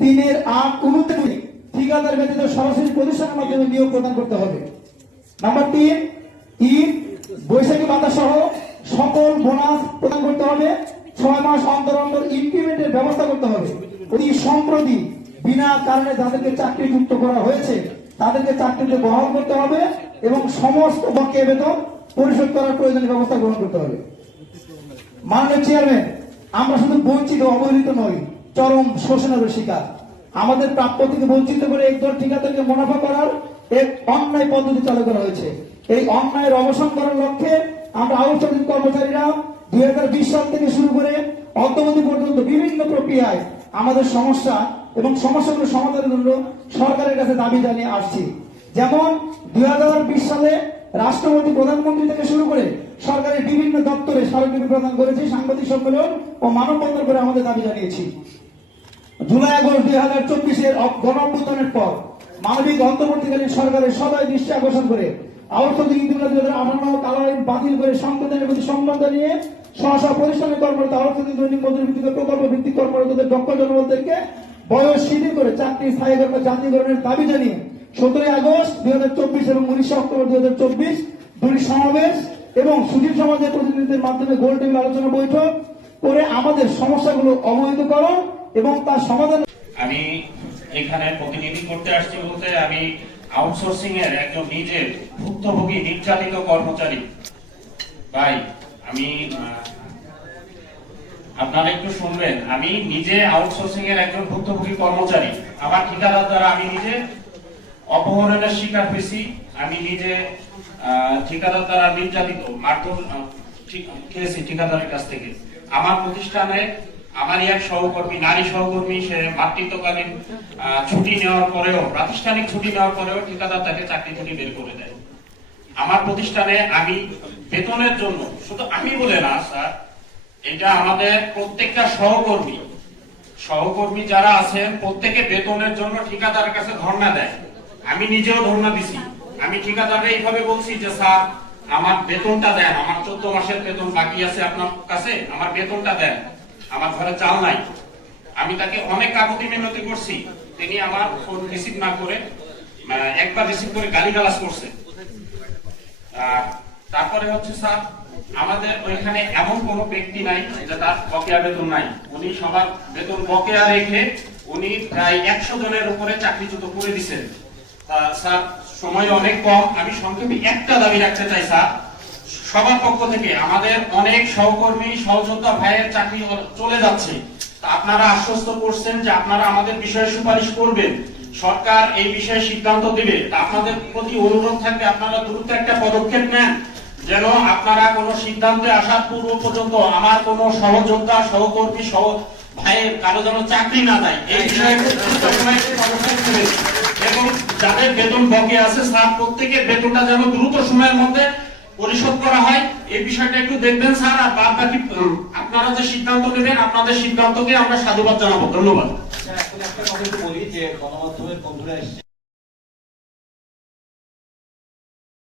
তিনের আট উনত্রিশ ঠিকাদার ব্যতীত সরাসরি প্রতিষ্ঠানের মাধ্যমে নিয়োগ প্রদান করতে হবে। নাম্বার তিন, ঈদ, বৈশাখী ভাতা সহ সকল বোনাস প্রদান করতে হবে। ছয় মাস অন্তর অন্তর ইনক্রিমেন্টের ব্যবস্থা করতে হবে। অতি সম্প্রতি বিনা কারণে যাদেরকে চাকরিযুক্ত করা হয়েছে, তাদেরকে চাকরিতে গ্রহণ করতে হবে এবং সমস্ত বকেয়া বেতন পরিশোধ করার প্রয়োজনীয় ব্যবস্থা গ্রহণ করতে হবে। মাননীয় চেয়ারম্যান আমরা শুধু বঞ্চিত, অবহেলিত নই। চরম শোষণের শিকার। আমাদের প্রাপ্য থেকে বঞ্চিত করে একদল ঠিকাদারকে মুনাফা করার এক অন্যায় পদ্ধতি চালু করা হয়েছে। এই অন্যায়ের অবসান করার লক্ষ্যে আমরা আউটসোর্সিং কর্মচারীরা দুই হাজার বিশ সাল থেকে শুরু করে অদ্যবধি পর্যন্ত বিভিন্ন প্রক্রিয়ায় আমাদের সমস্যা এবং সমস্যাগুলো সমাধানের জন্য সরকারের কাছে দাবি জানিয়ে আসছি। যেমন দুই হাজার বিশ সালে রাষ্ট্রপতি প্রধানমন্ত্রী থেকে শুরু করে সরকারের বিভিন্ন দপ্তরে স্মারকলিপি প্রদান করেছি সাংবাদিক সম্মেলন ও মানববন্ধন করে আমাদের দাবি জানিয়েছি। জুলাই আগস্ট দুই হাজার চব্বিশের গণঅভ্যুত্থানের পর মানবিক অন্তর্বর্তীকালীন সরকারের সবাই দৃষ্টি আকর্ষণ করে কালো বাতিল করে সংবিধানের প্রতি সম্মান জানিয়ে সহসা প্রতিষ্ঠানের কর্মরত আউটসোর্সিং দৈনিক মজুরি ভিত্তিক প্রকল্প ভিত্তিক কর্মরতদের দক্ষ জনবলদেরকে বয়স শিথিল করে চাকরি স্থায়ী কর্ম জাতীয়করণের দাবি জানিয়ে সতেরোই আগস্ট দুই হাজার চব্বিশ এবং উনিশে অক্টোবর দুই হাজার চব্বিশ দুটি সমাবেশ এবং সুধীর সমাজের প্রতিনিধিদের মাধ্যমে গোল টেবিল আলোচনা বৈঠক করে আমাদের সমস্যাগুলো অবহিতকরণ এবং তার সমাধান আমি এখানে প্রতিনিধি করতে আসছি বলতে আমি আউটসোর্সিং এর একজন নিজের ভুক্তভোগী নির্যাতিত কর্মচারী। ভাই, আমি আপনারা একটু শুনবেন। আমি নিজে আউটসোর্সিং এর একজন ভুক্তভোগী কর্মচারী। আমার ঠিকাদার দ্বারা আমি নিজে অপহরণের শিকার হয়েছি। আমি নিজে ঠিকাদার দ্বারা নির্যাতিত, মারধর খেয়েছি ঠিকাদারের কাছ থেকে। আমার প্রতিষ্ঠানে আমারই এক সহকর্মী, নারী সহকর্মী, সে মাতৃত্বকালীন ছুটি নেওয়ার পরেও, প্রাতিষ্ঠানিক ছুটি নেওয়ার পরেও ঠিকাদার তাকে চাকরি থেকে বের করে দেয়। আমার প্রতিষ্ঠানে আমি বেতনের জন্য, শুধু আমি বলে না, স্যার, এটা আমাদের প্রত্যেকটা সহকর্মী। সহকর্মী যারা আছেন, প্রত্যেকে বেতনের জন্য ঠিকাদারের কাছে ধর্ণা দেয়। আমি নিজেও ধর্ণা দিছি। আমি ঠিকাদারকে এইভাবে বলছি যে, স্যার আমার বেতনটা দেন, আমার চোদ্দ মাসের বেতন বাকি আছে আপনার কাছে, আমার বেতনটা দেন। আমার ঘরে চাল নাই। আমি তাকে অনেক কাগতি মিনতি করছি। তিনি আমার ফোন রিসিভ না করে একবার রিসিভ করে গালিগালাজ করছে। আর তারপরে হচ্ছে স্যার, আমাদের ওইখানে এমন কোনো ব্যক্তি নাই যে তার বকেয়া বেতন নাই। উনি সবার বেতন বকেয়া রেখে উনি প্রায় একশো জনের উপরে চাকরিচ্যুত করে দিচ্ছেন স্যার সময় অনেক কম। আমি সংক্ষেপে একটা দাবি রাখতে চাই, স্যার। সবার পক্ষ থেকে আমাদের অনেক সহকর্মী, সহযোদ্ধা ভাইয়ের চাকরি চলে যাচ্ছে। আপনারা আশ্বস্ত করছেন যে আপনারা আমাদের বিষয়ে সুপারিশ করবেন। সরকার এই বিষয়ে সিদ্ধান্ত দেবে। আপনাদের প্রতি অনুরোধ থাকবে, আপনারা দ্রুত একটা পদক্ষেপ নেন। যেন আপনারা কোনো সিদ্ধান্তে আসার পূর্ব পর্যন্ত আমার কোনো সহযোদ্ধা, সহকর্মী, সহ ভাইয়ের কারও যেন চাকরি না দেয়। এই বিষয়ে খুব দ্রুত সময়ে একটি পদক্ষেপ নেবেন। এবং যাদের বেতন বকে আছে, স্যার, প্রত্যেকের বেতনটা যেন দ্রুত সময়ের মধ্যে পরিশোধ করা হয়। এই বিষয়টা একটু দেখবেন, স্যার, আর বাদ বাকি আপনারা যে সিদ্ধান্ত নেবেন, আপনাদের সিদ্ধান্তকে আমরা সাধুবাদ জানাব। ধন্যবাদ। বলি, যে গণমাধ্যমের বন্ধুরা